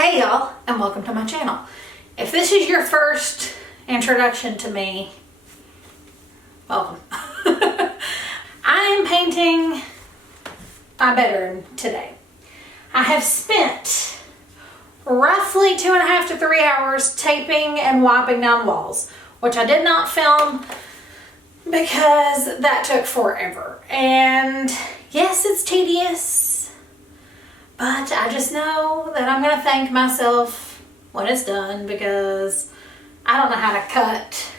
Hey y'all, and welcome to my channel. If this is your first introduction to me, welcome. I am painting my bedroom today. I have spent roughly 2.5 to 3 hours taping and wiping down walls, which I did not film because that took forever. And yes, it's tedious, but I just know that I'm gonna thank myself when it's done because I don't know how to cut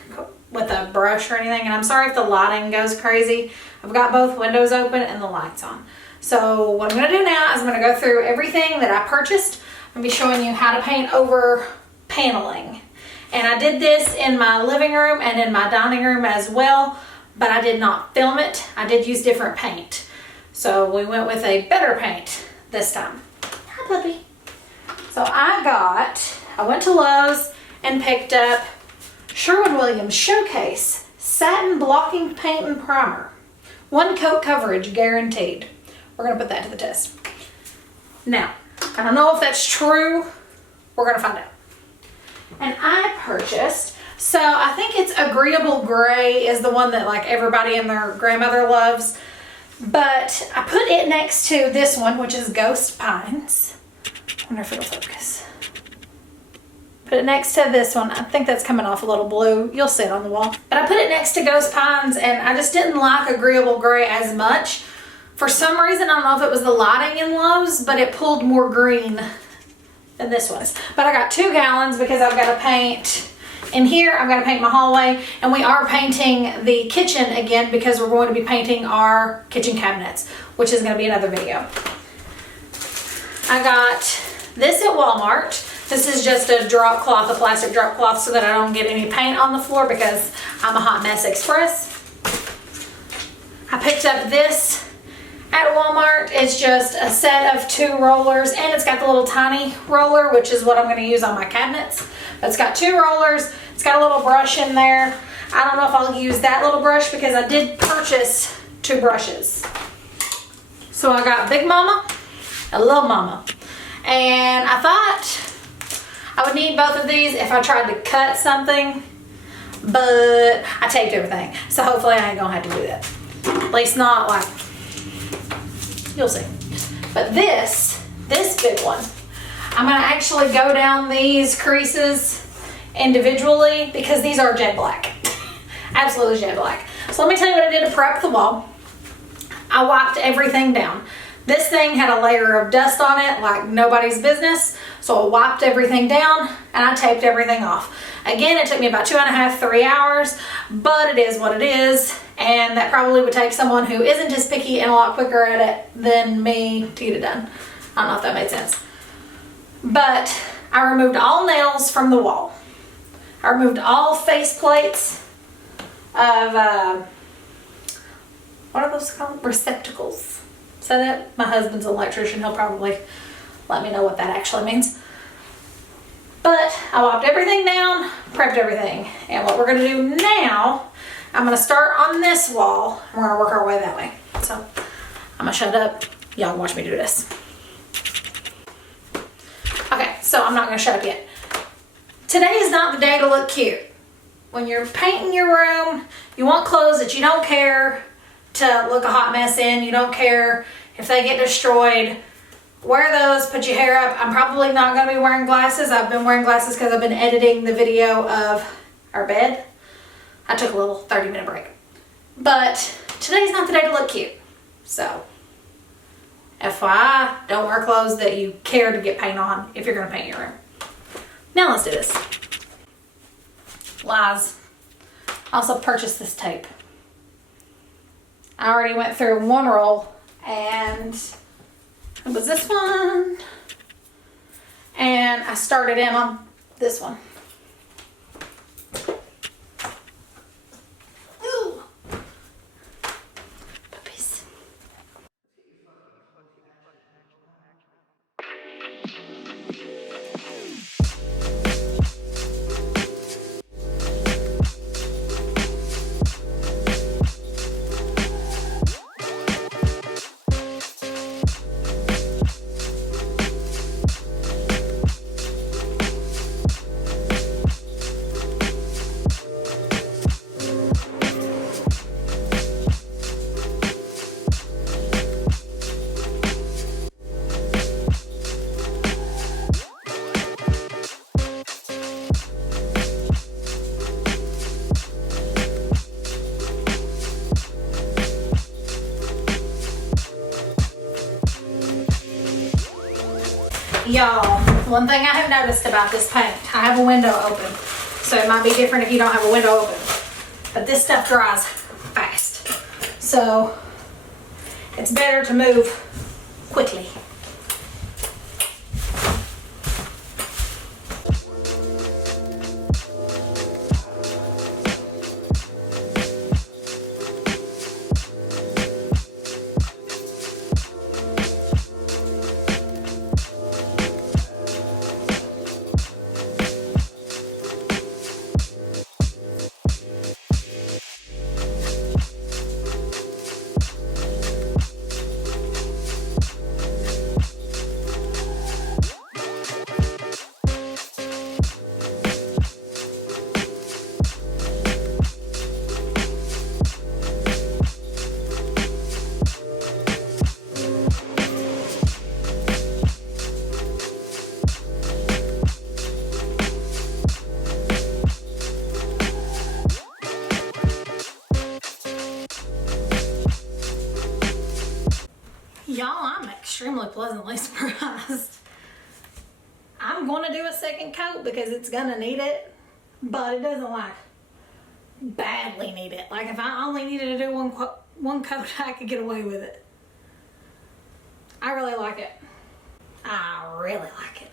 with a brush or anything. And I'm sorry if the lighting goes crazy. I've got both windows open and the lights on. So what I'm gonna do now is I'm gonna go through everything that I purchased. I'm gonna be showing you how to paint over paneling. And I did this in my living room and in my dining room as well, but I did not film it. I did use different paint. So we went with a better paint this time. Hi, puppy. So I went to Lowe's and picked up Sherwin-Williams Showcase Satin Blocking Paint and Primer. 1 coat coverage guaranteed. We're gonna put that to the test. Now, I don't know if that's true. We're gonna find out. And I purchased, so I think it's Agreeable Gray is the one that like everybody and their grandmother loves. But I put it next to this one, which is Ghost Pines. I wonder if it'll focus. Put it next to this one. I think that's coming off a little blue. You'll see it on the wall. But I put it next to Ghost Pines, and I just didn't like Agreeable Gray as much. For some reason, I don't know if it was the lighting in Lowe's, but it pulled more green than this one. But I got 2 gallons because I've got to paint in here. I've got to paint my hallway, and we are painting the kitchen again because we're going to be painting our kitchen cabinets, which is going to be another video. I got this at Walmart. This is just a drop cloth, a plastic drop cloth, so that I don't get any paint on the floor because I'm a hot mess express. I picked up this at Walmart. It's just a set of 2 rollers, and it's got the little tiny roller, which is what I'm going to use on my cabinets. But it's got 2 rollers. It's got a little brush in there. I don't know if I'll use that little brush because I did purchase 2 brushes. So I got Big Mama and Little Mama. And I thought I would need both of these if I tried to cut something, but I taped everything. So hopefully I ain't gonna have to do that. At least not like, you'll see. But this big one, I'm gonna actually go down these creases individually because these are jet black. Absolutely jet black. So let me tell you what I did to prep the wall. I wiped everything down. This thing had a layer of dust on it like nobody's business. So I wiped everything down and I taped everything off. Again, it took me about 2.5 to 3 hours, but it is what it is. And that probably would take someone who isn't as picky and a lot quicker at it than me to get it done. I don't know if that made sense. But I removed all nails from the wall. I removed all face plates of, what are those called? Receptacles. So that, my husband's an electrician, he'll probably let me know what that actually means. But I wiped everything down, prepped everything. And what we're gonna do now, I'm gonna start on this wall. We're gonna work our way that way. So I'm gonna shut up. Y'all watch me do this. Okay, so I'm not gonna shut up yet. Today is not the day to look cute. When you're painting your room, you want clothes that you don't care to look a hot mess in. You don't care if they get destroyed. Wear those, put your hair up. I'm probably not gonna be wearing glasses. I've been wearing glasses because I've been editing the video of our bed. I took a little 30-minute break. But today's not the day to look cute. So, FYI, don't wear clothes that you care to get paint on if you're gonna paint your room. Now let's do this. Lies. I also purchased this tape. I already went through 1 roll, and it was this one. And I started in on this one. Ooh. Puppies. Y'all, one thing I have noticed about this paint, I have a window open, so it might be different if you don't have a window open, but this stuff dries fast. So it's better to move quickly. Y'all, I'm extremely pleasantly surprised. I'm going to do a second coat because it's going to need it, but it doesn't like badly need it. Like if I only needed to do one coat, I could get away with it. I really like it. I really like it.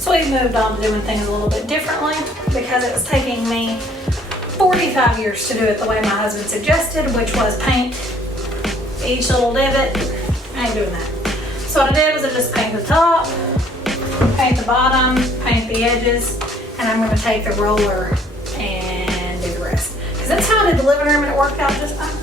So we moved on to doing things a little bit differently because it was taking me 45 years to do it the way my husband suggested, which was paint each little divot. I ain't doing that. So what I did was I just paint the top, paint the bottom, paint the edges, and I'm going to take the roller and do the rest. Because that's how I did the living room and it worked out just fine.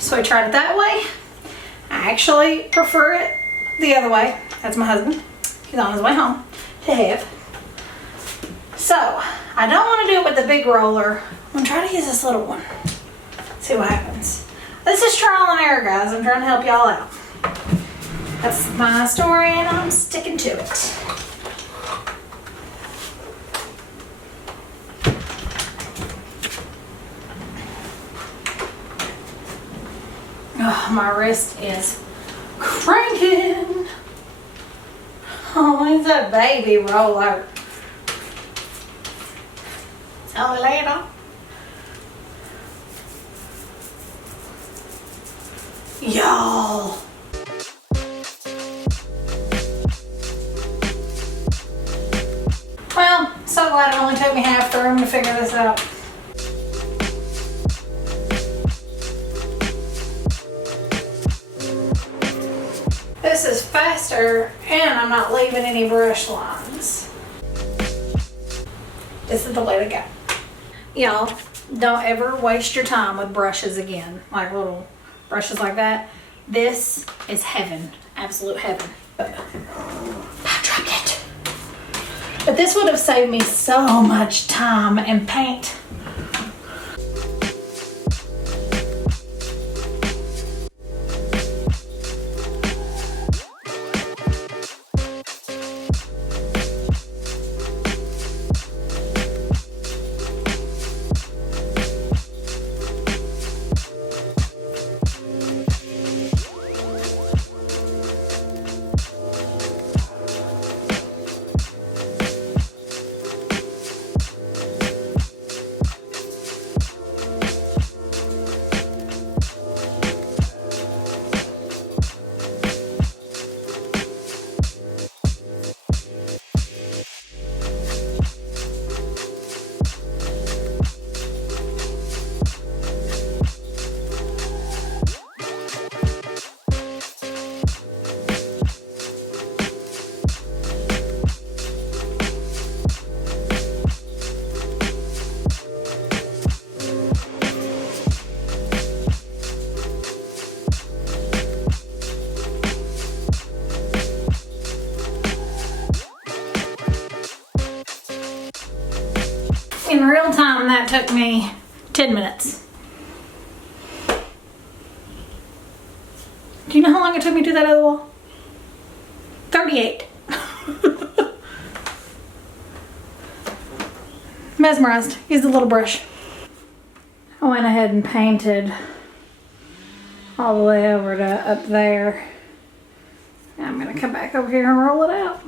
So I tried it that way. I actually prefer it the other way. That's my husband. He's on his way home to have. So I don't want to do it with the big roller. I'm going to try to use this little one. See what happens. This is trial and error, guys. I'm trying to help y'all out. That's my story and I'm sticking to it. Oh, my wrist is cranking. Oh, it's a baby roller. So we lay it on. Y'all. Well, so glad it only took me half the room to figure this out. This is faster and I'm not leaving any brush lines. This is the way to go. Y'all, don't ever waste your time with brushes again. Like little brushes like that. This is heaven, absolute heaven. But I dropped it. But this would have saved me so much time and paint. In real time, that took me 10 minutes. Do you know how long it took me to do that other wall? 38. Mesmerized. Use the little brush. I went ahead and painted all the way over to up there. Now I'm gonna come back over here and roll it out.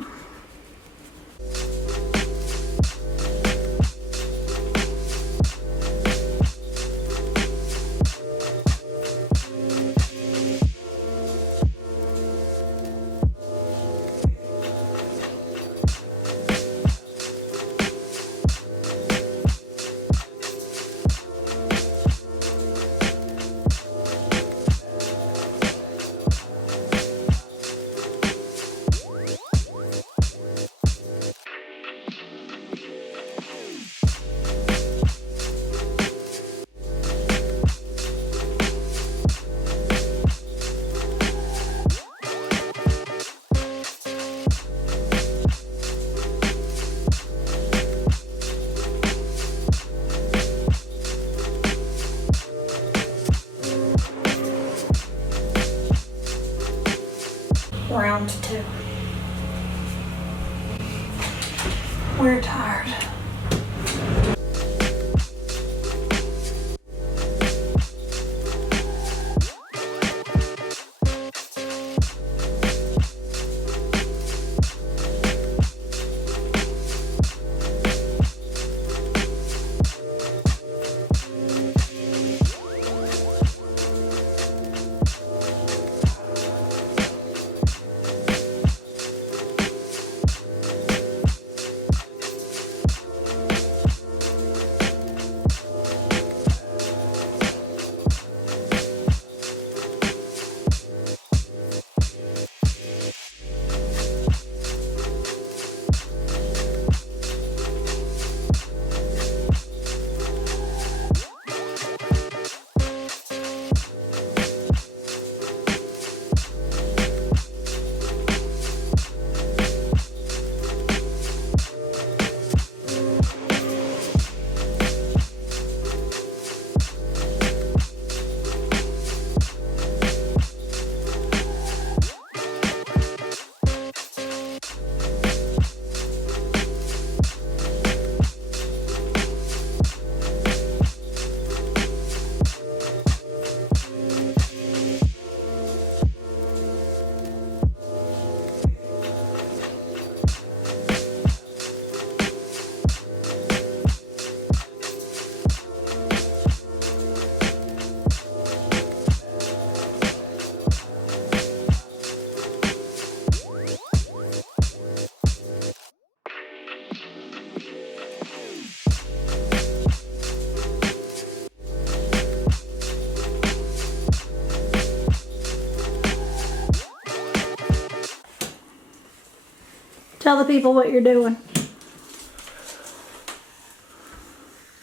Tell the people what you're doing.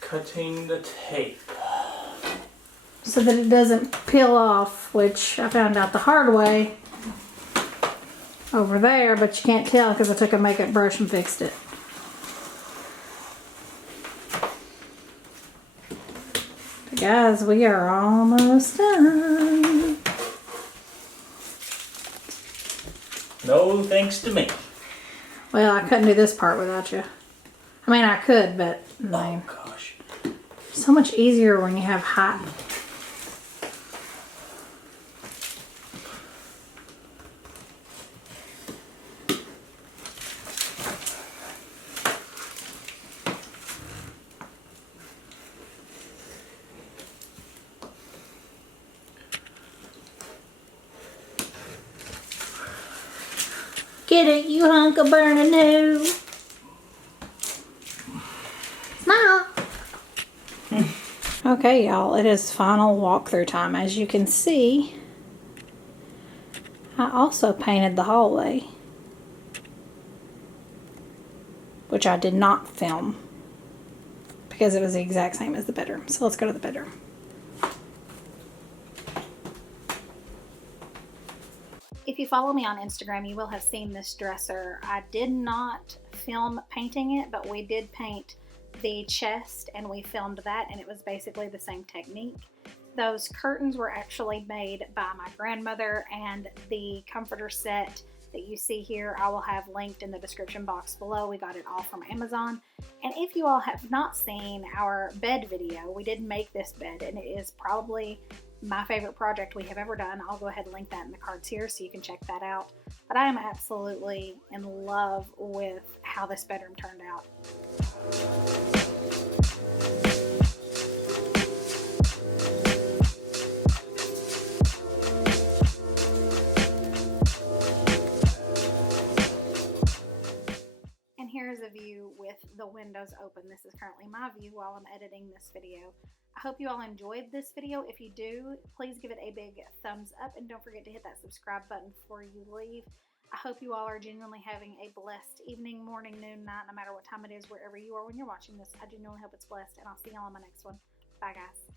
Cutting the tape. So that it doesn't peel off, which I found out the hard way over there, but you can't tell because I took a makeup brush and fixed it. But guys, we are almost done. No thanks to me. Well, I couldn't do this part without you. I mean, I could, but Oh gosh. so much easier when you have hot. Get it, you hunk of burning new. Smile. Okay, y'all, it is final walkthrough time. As you can see, I also painted the hallway, which I did not film because it was the exact same as the bedroom. So let's go to the bedroom. If you follow me on Instagram, you will have seen this dresser. I did not film painting it, but we did paint the chest and we filmed that, and it was basically the same technique. Those curtains were actually made by my grandmother, and the comforter set that you see here I will have linked in the description box below. We got it all from Amazon. And if you all have not seen our bed video, we did make this bed, and it is probably my favorite project we have ever done. I'll go ahead and link that in the cards here so you can check that out. But I am absolutely in love with how this bedroom turned out. And here is a view with the windows open. This is currently my view while I'm editing this video. I hope you all enjoyed this video. If you do, please give it a big thumbs up and don't forget to hit that subscribe button before you leave. I hope you all are genuinely having a blessed evening, morning, noon, night, no matter what time it is, wherever you are when you're watching this. I genuinely hope it's blessed, and I'll see y'all on my next one. Bye, guys.